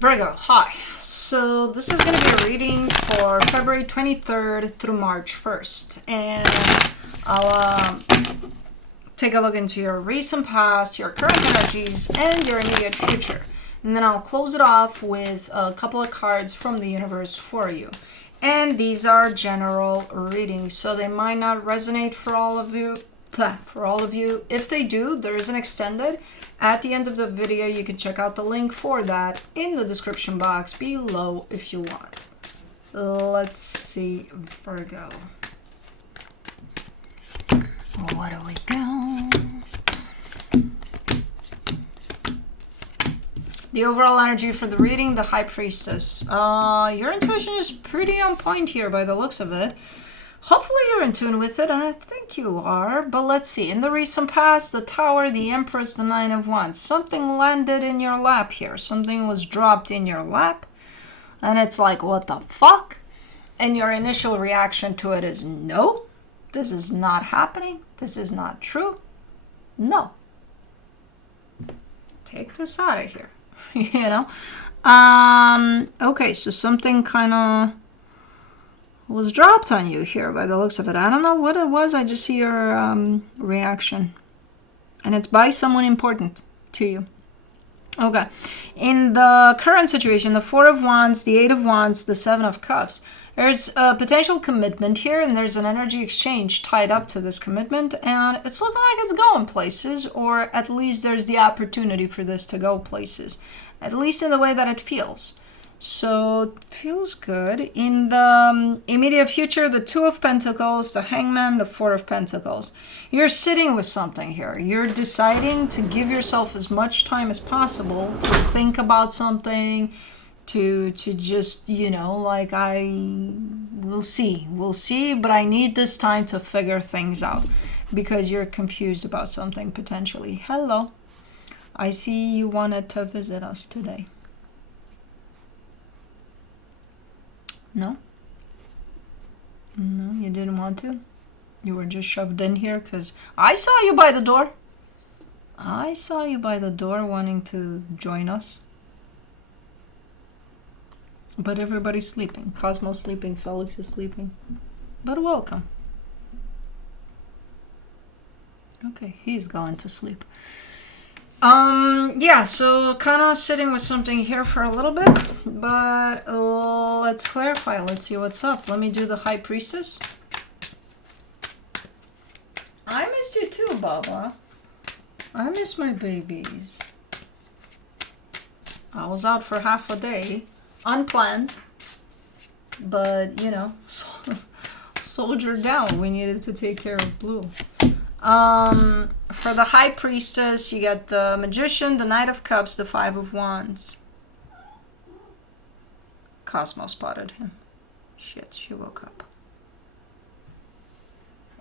Virgo, hi. So this is going to be a reading for February 23rd through March 1st. And I'll take a look into your recent past, your current energies, and your immediate future. And then I'll close it off with a couple of cards from the universe for you. And these are general readings, so they might not resonate for all of you. If they do, there is an extended. At the end of the video, you can check out the link for that in the description box below if you want. Let's see, Virgo. What do we got? The overall energy for the reading, the High Priestess. Your intuition is pretty on point here by the looks of it. Hopefully you're in tune with it, and I think you are. But let's see. In the recent past, the Tower, the Empress, the Nine of Wands. Something landed in your lap here. Something was dropped in your lap. And it's like, what the fuck? And your initial reaction to it is, no, this is not happening. This is not true. No. Take this out of here. You know? Okay, so something kind of was dropped on you here by the looks of it. I don't know what it was. I just see your reaction. And it's by someone important to you. Okay. In the current situation, the Four of Wands, the Eight of Wands, the Seven of Cups, there's a potential commitment here, and there's an energy exchange tied up to this commitment, and it's looking like it's going places, or at least there's the opportunity for this to go places, at least in the way that it feels. So it feels good. In the immediate future, the Two of Pentacles, the Hangman, the Four of Pentacles. You're sitting with something here. You're deciding to give yourself as much time as possible to think about something, to just, you know, like we'll see, but I need this time to figure things out because you're confused about something potentially. Hello. I see you wanted to visit us today. No? No, you didn't want to? You were just shoved in here because I saw you by the door. I saw you by the door wanting to join us. But everybody's sleeping. Cosmo's sleeping, Felix is sleeping. But welcome. Okay, he's going to sleep. Yeah, so kind of sitting with something here for a little bit, but let's clarify. Let's see what's up. Let me do the High Priestess. I missed you too, Baba. I miss my babies. I was out for half a day, unplanned, but you know, soldier down. We needed to take care of Blue. For the High Priestess, you got the Magician, the Knight of Cups, the Five of Wands. Cosmo spotted him. Shit, she woke up.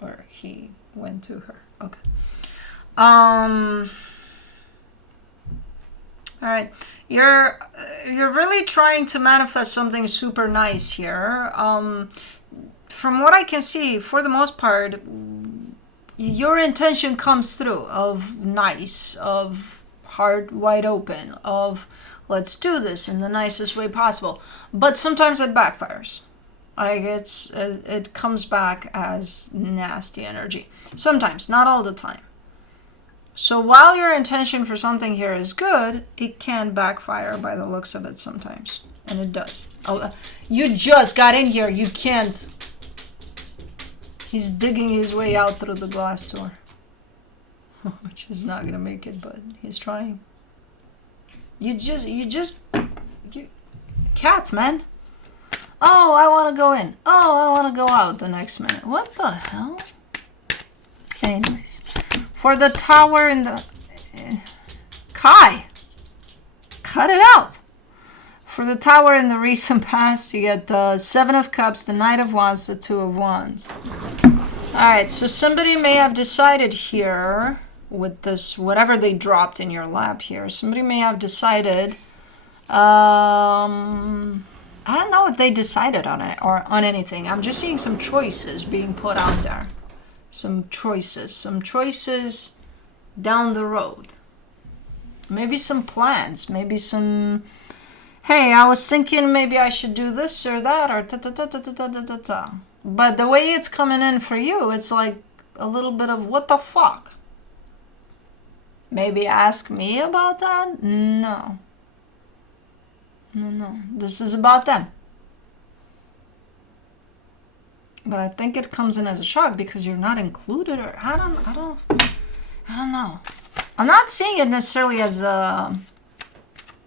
Or he went to her. Okay. Alright. You're really trying to manifest something super nice here. From what I can see, for the most part, your intention comes through of nice, of heart wide open, of let's do this in the nicest way possible. But sometimes it backfires. Like it comes back as nasty energy. Sometimes, not all the time. So while your intention for something here is good, it can backfire by the looks of it sometimes. And it does. Oh, you just got in here. You can't. He's digging his way out through the glass door. Which is not gonna make it, but he's trying. You cats, man. Oh, I want to go in. Oh, I want to go out the next minute. What the hell? Anyways. For the Tower in the... Kai! Cut it out! For the Tower in the recent past, you get the Seven of Cups, the Knight of Wands, the Two of Wands. Alright, so somebody may have decided here, with this, whatever they dropped in your lap here, somebody may have decided, I don't know if they decided on it or on anything. I'm just seeing some choices being put out there. Some choices down the road. Maybe some plans, maybe some hey, I was thinking maybe I should do this or that or ta ta ta ta ta ta ta ta ta. But the way it's coming in for you, it's like a little bit of what the fuck. Maybe ask me about that? No. No. This is about them. But I think it comes in as a shock because you're not included, or I don't know. I'm not seeing it necessarily as a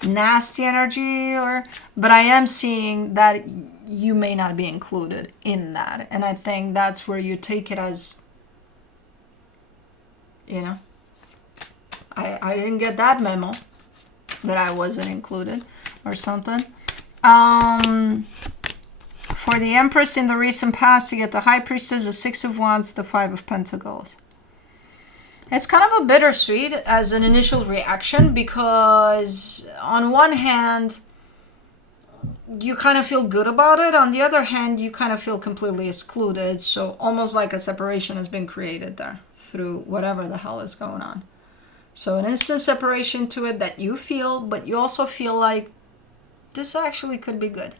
nasty energy, but I am seeing that you may not be included in that. And I think that's where you take it as, I didn't get that memo that I wasn't included or something. For the Empress in the recent past, you get the High Priestess, the Six of Wands, the Five of Pentacles. It's kind of a bittersweet as an initial reaction because on one hand, you kind of feel good about it. On the other hand, you kind of feel completely excluded. So almost like a separation has been created there through whatever the hell is going on. So an instant separation to it that you feel, but you also feel like this actually could be good.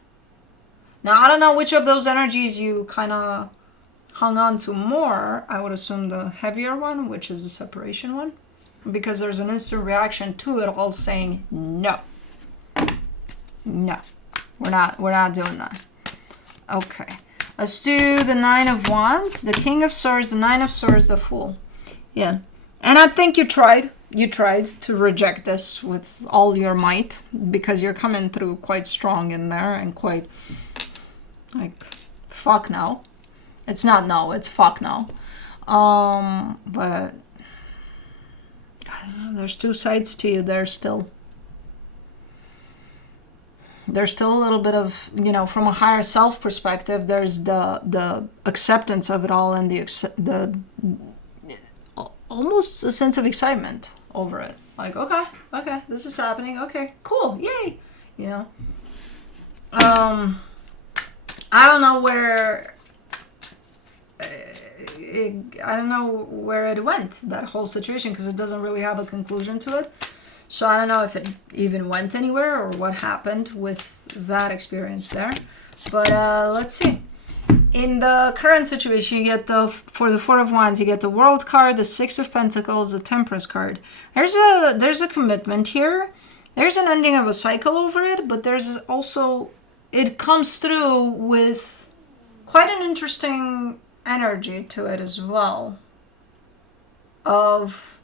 Now, I don't know which of those energies you kind of hung on to more. I would assume the heavier one, which is the separation one, because there's an instant reaction to it all saying, no, we're not doing that. Okay, let's do the Nine of Wands, the King of Swords, the Nine of Swords, the Fool. Yeah, and I think you tried to reject this with all your might because you're coming through quite strong in there and quite like, fuck no. It's not no, it's fuck no. But I don't know, there's two sides to you. There's still a little bit of, from a higher self perspective, there's the acceptance of it all and the almost a sense of excitement over it. Like, okay, this is happening. Okay, cool, yay. I don't know where it went, that whole situation, because it doesn't really have a conclusion to it. So I don't know if it even went anywhere or what happened with that experience there. But let's see. In the current situation, you get for the Four of Wands, you get the World card, the Six of Pentacles, the Temperance card. There's a commitment here. There's an ending of a cycle over it, but there's also, it comes through with quite an interesting energy to it as well. Of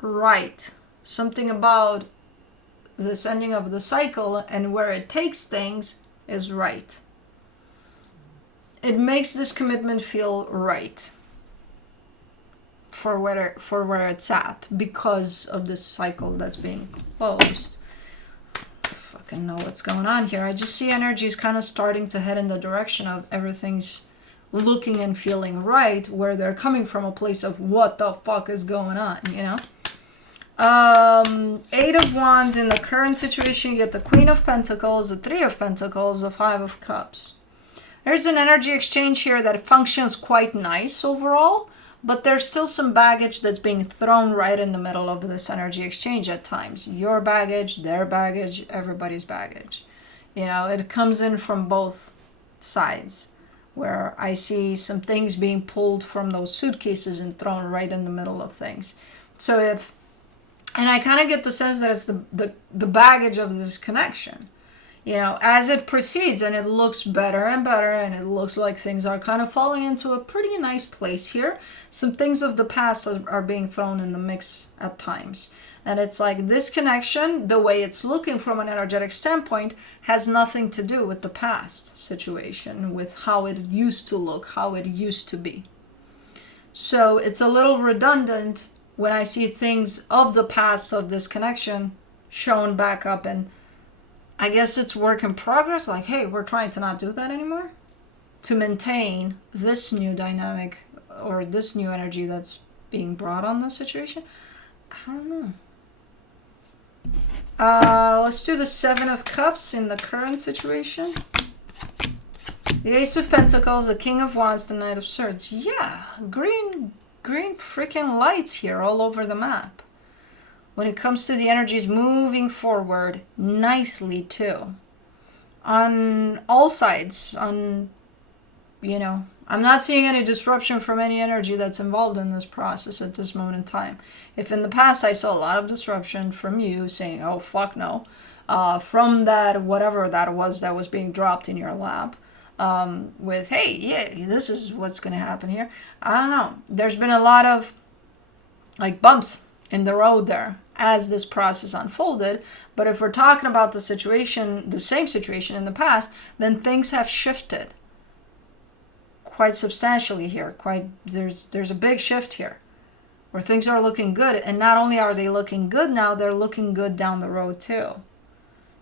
right. Something about this ending of the cycle and where it takes things is right. It makes this commitment feel right for where it's at because of this cycle that's being closed. I fucking know what's going on here. I just see energies kind of starting to head in the direction of everything's looking and feeling right, where they're coming from a place of what the fuck is going on, Eight of Wands, in the current situation, you get the Queen of Pentacles, the Three of Pentacles, the Five of Cups. There's an energy exchange here that functions quite nice overall, but there's still some baggage that's being thrown right in the middle of this energy exchange at times. Your baggage, their baggage, everybody's baggage. It comes in from both sides, where I see some things being pulled from those suitcases and thrown right in the middle of things. And I kind of get the sense that it's the baggage of this connection. As it proceeds and it looks better and better and it looks like things are kind of falling into a pretty nice place here, some things of the past are being thrown in the mix at times. And it's like this connection, the way it's looking from an energetic standpoint, has nothing to do with the past situation, with how it used to look, how it used to be. So it's a little redundant when I see things of the past of this connection shown back up, and I guess it's work in progress. Like, hey, we're trying to not do that anymore to maintain this new dynamic or this new energy that's being brought on the situation. I don't know. Let's do the Seven of Cups in the current situation. The Ace of Pentacles, the King of Wands, the Knight of Swords. Yeah, green freaking lights here all over the map. When it comes to the energies moving forward nicely too. on all sides. On, you know, I'm not seeing any disruption from any energy that's involved in this process at this moment in time. If in the past I saw a lot of disruption from you saying, oh, fuck no, from that, whatever that was being dropped in your lap, with, hey, yeah, this is what's going to happen here. I don't know. There's been a lot of like bumps in the road there as this process unfolded. But if we're talking about the situation, the same situation in the past, then things have shifted quite substantially here. There's a big shift here where things are looking good. And not only are they looking good now, they're looking good down the road too.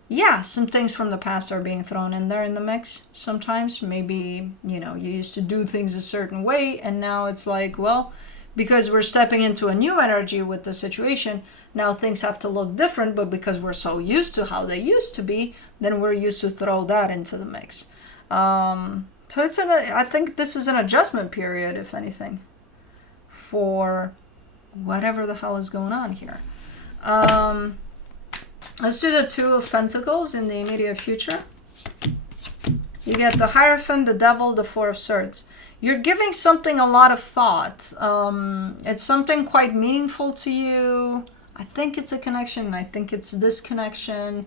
Yeah, some things from the past are being thrown in there in the mix sometimes. Maybe, you know, you used to do things a certain way and now it's like, well, because we're stepping into a new energy with the situation, now things have to look different, but because we're so used to how they used to be, then we're used to throw that into the mix. So I think this is an adjustment period, if anything, for whatever the hell is going on here. Let's do the Two of Pentacles in the immediate future. You get the Hierophant, the Devil, the Four of Swords. You're giving something a lot of thought. It's something quite meaningful to you. I think it's a connection. I think it's this connection.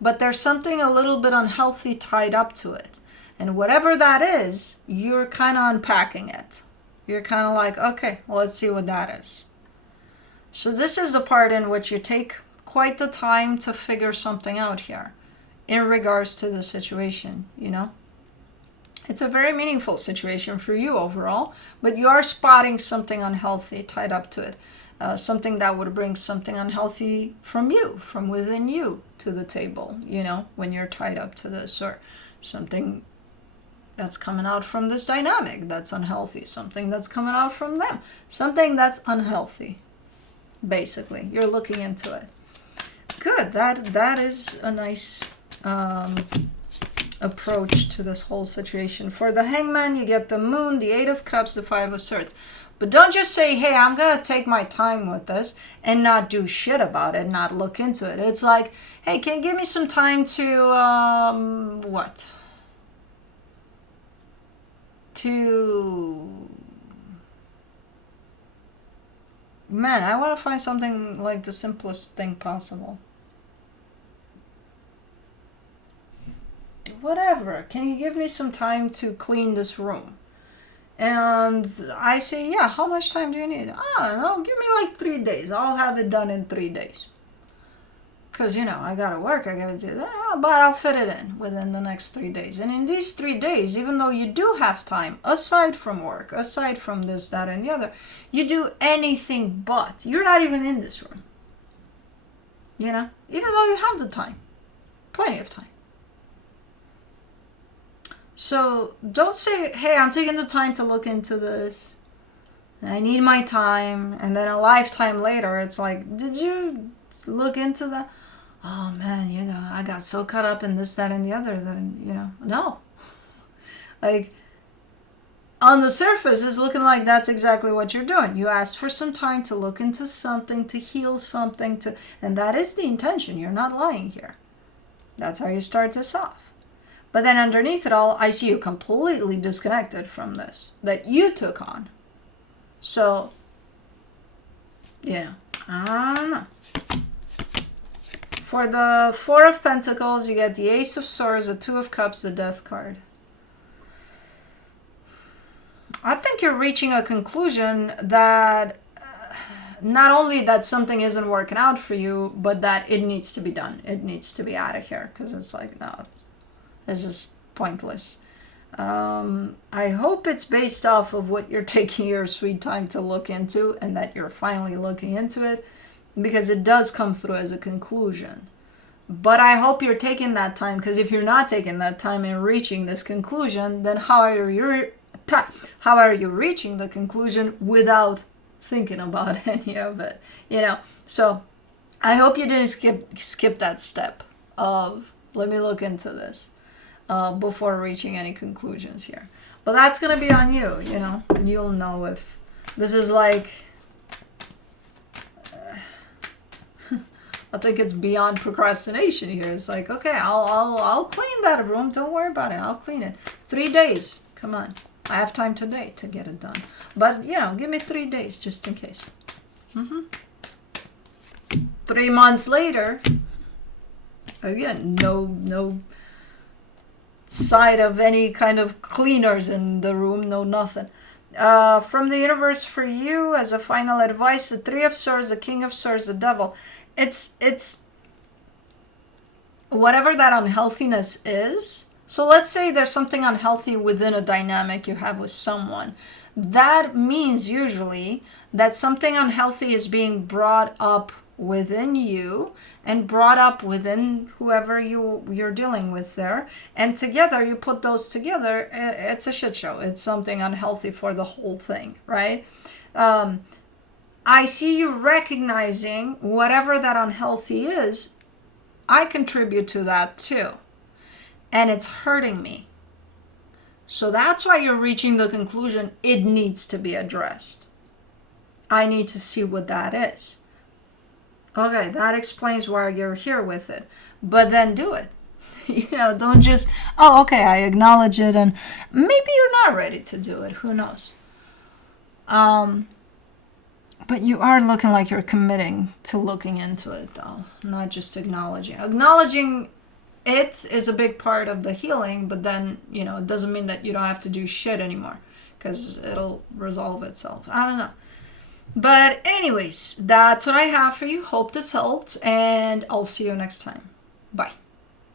But there's something a little bit unhealthy tied up to it. And whatever that is, you're kind of unpacking it. You're kind of like, okay, let's see what that is. So this is the part in which you take quite the time to figure something out here in regards to the situation, you know. It's a very meaningful situation for you overall, but you are spotting something unhealthy tied up to it. Something that would bring something unhealthy from you, from within you to the table, you know, when you're tied up to this, or something that's coming out from this dynamic that's unhealthy, something that's coming out from them, something that's unhealthy, basically. You're looking into it. Good. That is a nice approach to this whole situation. For the Hangman, you get the Moon, the Eight of Cups, the Five of Swords. But don't just say, hey, I'm going to take my time with this and not do shit about it, not look into it. It's like, hey, can you give me some time to, what? Man, I want to find something like the simplest thing possible. Whatever. Can you give me some time to clean this room? And I say, yeah, how much time do you need? I don't know, give me like 3 days. I'll have it done in 3 days. Because, you know, I got to work, I got to do that. But I'll fit it in within the next 3 days. And in these 3 days, even though you do have time, aside from work, aside from this, that, and the other, you do anything but. You're not even in this room. You know? Even though you have the time. Plenty of time. So don't say, hey, I'm taking the time to look into this. I need my time. And then a lifetime later, it's like, did you look into that? Oh, man, you know, I got so caught up in this, that, and the other that, you know, no. Like, on the surface, it's looking like that's exactly what you're doing. You asked for some time to look into something, to heal something, and that is the intention. You're not lying here. That's how you start this off. But then underneath it all, I see you completely disconnected from this that you took on. So, yeah, I don't know. For the Four of Pentacles, you get the Ace of Swords, the Two of Cups, the Death card. I think you're reaching a conclusion that not only that something isn't working out for you, but that it needs to be done. It needs to be out of here because it's like, no, it's just pointless. I hope it's based off of what you're taking your sweet time to look into and that you're finally looking into it, because it does come through as a conclusion. But I hope you're taking that time, because if you're not taking that time and reaching this conclusion, then how are you reaching the conclusion without thinking about any of it? You know, so I hope you didn't skip that step of, let me look into this before reaching any conclusions here. But that's going to be on you, you know. You'll know if this is like I think it's beyond procrastination here. It's like, okay, I'll clean that room. Don't worry about it. I'll clean it. 3 days. Come on. I have time today to get it done. But, give me 3 days just in case. 3 months later, again, no sight of any kind of cleaners in the room, no nothing. From the universe for you, as a final advice, the Three of Swords, the King of Swords, the Devil. It's whatever that unhealthiness is. So let's say there's something unhealthy within a dynamic you have with someone. That means usually that something unhealthy is being brought up within you and brought up within whoever you're dealing with there, and together you put those together, it's a shit show. It's something unhealthy for the whole thing, right? I see you recognizing whatever that unhealthy is. I contribute to that too, and it's hurting me. So that's why you're reaching the conclusion it needs to be addressed. I need to see what that is. Okay, that explains why you're here with it. But then do it. Don't just, oh, okay, I acknowledge it, and maybe you're not ready to do it. Who knows? But you are looking like you're committing to looking into it, though. Not just acknowledging. Acknowledging it is a big part of the healing, but then, it doesn't mean that you don't have to do shit anymore, because it'll resolve itself. I don't know. But anyways, that's what I have for you. Hope this helped, and I'll see you next time. Bye.